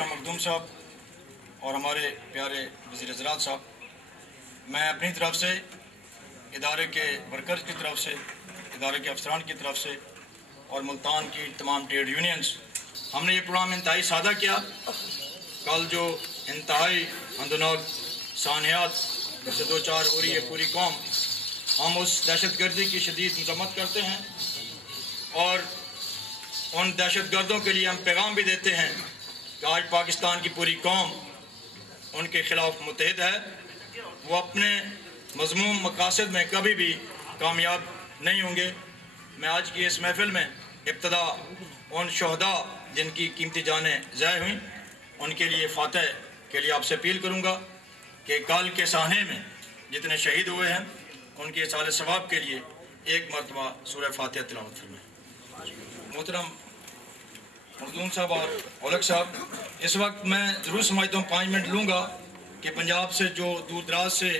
مخدوم صاحب اور ہمارے پیارے وزیر زراعت صاحب، میں اپنی طرف سے ادارے کے ورکرز کی طرف سے، ادارے کے افسران کی طرف سے اور ملتان کی تمام ٹریڈ یونینز، ہم نے یہ پروگرام انتہائی سادہ کیا۔ کل جو انتہائی اندناک سانحات سے دو چار ہو رہی ہے پوری قوم، ہم اس دہشت گردی کی شدید مذمت کرتے ہیں اور ان دہشت گردوں کے لیے ہم پیغام بھی دیتے ہیں کہ آج پاکستان کی پوری قوم ان کے خلاف متحد ہے۔ وہ اپنے مذموم مقاصد میں کبھی بھی کامیاب نہیں ہوں گے۔ میں آج کی اس محفل میں ابتدا ان شہداء جن کی قیمتی جانیں ضائع ہوئیں ان کے لیے فاتح کے لیے آپ سے اپیل کروں گا کہ کل کے سانحے میں جتنے شہید ہوئے ہیں ان کے اصال ثواب کے لیے ایک مرتبہ سورہ فاتحہ تلاوت فرمائیں۔ محترم مخدوم صاحب اور اولک صاحب، اس وقت میں ضرور سمجھتا ہوں 5 منٹ لوں گا کہ پنجاب سے جو دور دراز سے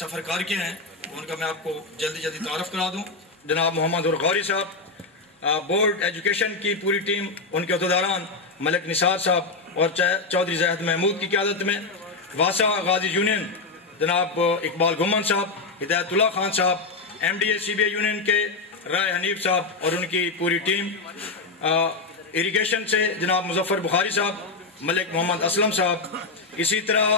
سفر کر کے ہیں ان کا میں آپ کو جلدی تعارف کرا دوں۔ جناب محمد غوری صاحب، بورڈ ایجوکیشن کی پوری ٹیم، ان کے عہدیداران ملک نثار صاحب اور چودھری زاہد محمود کی قیادت میں، واسا غازی یونین جناب اقبال گھمن صاحب، ہدایت اللہ خان صاحب، MDA CBA یونین کے رائے حنیف صاحب اور ان کی پوری ٹیم، اریگیشن سے جناب مظفر بخاری صاحب، ملک محمد اسلم صاحب، اسی طرح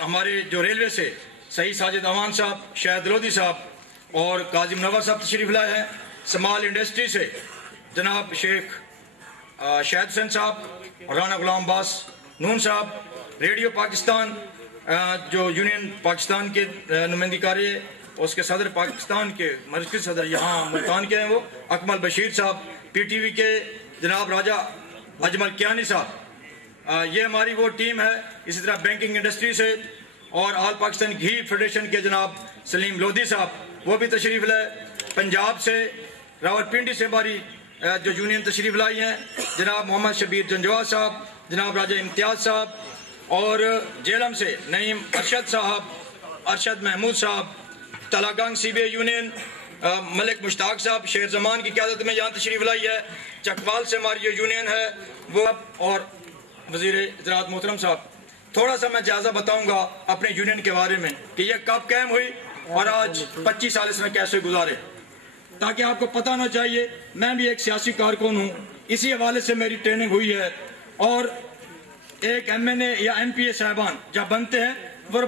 ہمارے جو ریلوے سے سعید ساجد اوان صاحب، شاہد لودھی صاحب اور قاضی منور صاحب تشریف لائے ہیں۔ سمال انڈسٹری سے جناب شیخ شاہد حسین صاحب اور رانا غلام عباس نون صاحب، ریڈیو پاکستان جو یونین پاکستان کے نمائندگی کر رہے ہیں، اس کے صدر پاکستان کے مرکزی صدر یہاں ملتان کے ہیں وہ اکمل بشیر صاحب، PTV کے جناب راجہ اجمل کیانی صاحب، یہ ہماری وہ ٹیم ہے۔ اسی طرح بینکنگ انڈسٹری سے اور آل پاکستان گھی فیڈریشن کے جناب سلیم لودھی صاحب، وہ بھی تشریف لائے۔ پنجاب سے راولپنڈی سے ہماری جو یونین تشریف لائی ہیں جناب محمد شبیر جنجواد صاحب، جناب راجہ امتیاز صاحب، اور جیلم سے نعیم ارشد صاحب، ارشد محمود صاحب، تلاگنگ CBA یونین ملک مشتاق صاحب شیر زمان کی قیادت میں یہاں تشریف لائی ہے۔ چکوال سے ہماری جو یونین ہے وہ، اور وزیر زراعت محترم صاحب، تھوڑا سا میں جائزہ بتاؤں گا اپنے یونین کے بارے میں کہ یہ کب قائم ہوئی اور آج 25 سال اس نے کیسے گزارے، تاکہ آپ کو پتہ نہ چاہیے میں بھی ایک سیاسی کارکن ہوں، اسی حوالے سے میری ٹریننگ ہوئی ہے۔ اور ایک MNA یا MPA صاحبان جب بنتے ہیں وہ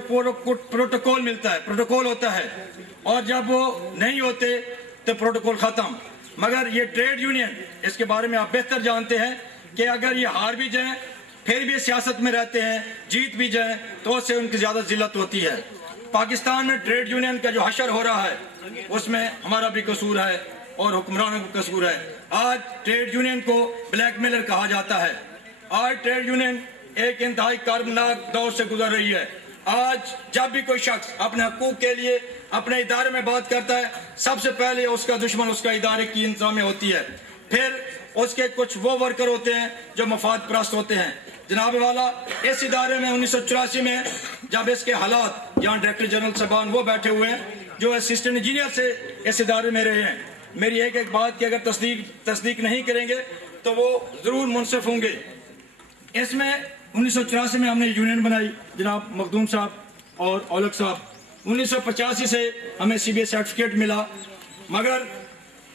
پروٹوکول ملتا ہے، پروٹوکول ہوتا ہے، اور جب وہ نہیں ہوتے تو پروٹوکول ختم۔ مگر یہ ٹریڈ یونین، اس کے بارے میں آپ بہتر جانتے ہیں کہ اگر یہ ہار بھی جائیں پھر بھی سیاست میں رہتے ہیں، جیت بھی جائیں تو اس سے ان کی زیادہ ذلت ہوتی ہے۔ پاکستان میں ٹریڈ یونین کا جو حشر ہو رہا ہے اس میں ہمارا بھی قصور ہے اور حکمرانوں کا قصور ہے۔ آج ٹریڈ یونین کو بلیک میلر کہا جاتا ہے۔ آج ٹریڈ یونین ایک انتہائی کاربناک دور سے گزر رہی ہے۔ آج جب بھی کوئی شخص اپنے حقوق کے لیے اپنے ادارے میں بات کرتا ہے، سب سے پہلے اس کا دشمن اس کا ادارے کی انتظامیہ ہوتی ہے، پھر اس کے کچھ وہ ورکر ہوتے ہیں جو مفاد پرست ہوتے ہیں۔ جناب والا، اس ادارے میں 1984 میں جب اس کے حالات، یہاں ڈائریکٹر جنرل صاحبان وہ بیٹھے ہوئے ہیں جو اسسٹنٹ انجینئر سے اس ادارے میں رہے ہیں، میری ایک بات کہ اگر تصدیق نہیں کریں گے تو وہ ضرور منصف ہوں گے۔ اس میں 1984 میں ہم نے یونین بنائی، جناب مخدوم صاحب اور اولک صاحب۔ 1985 سے ہمیں CBA سرٹیفکیٹ ملا، مگر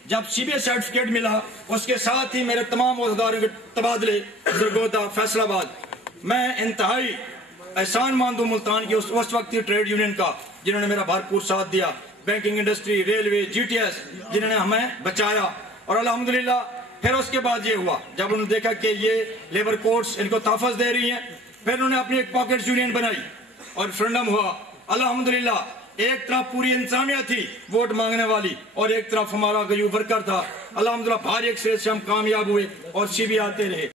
جب CBA سرٹیفکیٹ ملا اس کے ساتھ ہی میرے تمام عہدیداروں کے تبادلے سرگودا، فیصل آباد۔ میں انتہائی احسان مند ہوں ملتان کی اس وقت کی ٹریڈ یونین کا جنہوں نے میرا بھرپور ساتھ دیا، بینکنگ انڈسٹری، ریلوے، GTS جنہوں نے ہمیں بچایا۔ اور الحمدللہ پھر اس کے بعد یہ ہوا جب انہوں نے دیکھا کہ یہ لیبر کورٹس ان کو تحفظ دے رہی ہیں، پھر انہوں نے اپنی ایک پاکٹ یونین بنائی اور ریفرنڈم ہوا۔ الحمدللہ ایک طرف پوری انتظامیہ تھی ووٹ مانگنے والی اور ایک طرف ہمارا غیور ورکر تھا۔ الحمدللہ بھاری اکثریت سے ہم کامیاب ہوئے اور CBA آتے رہے۔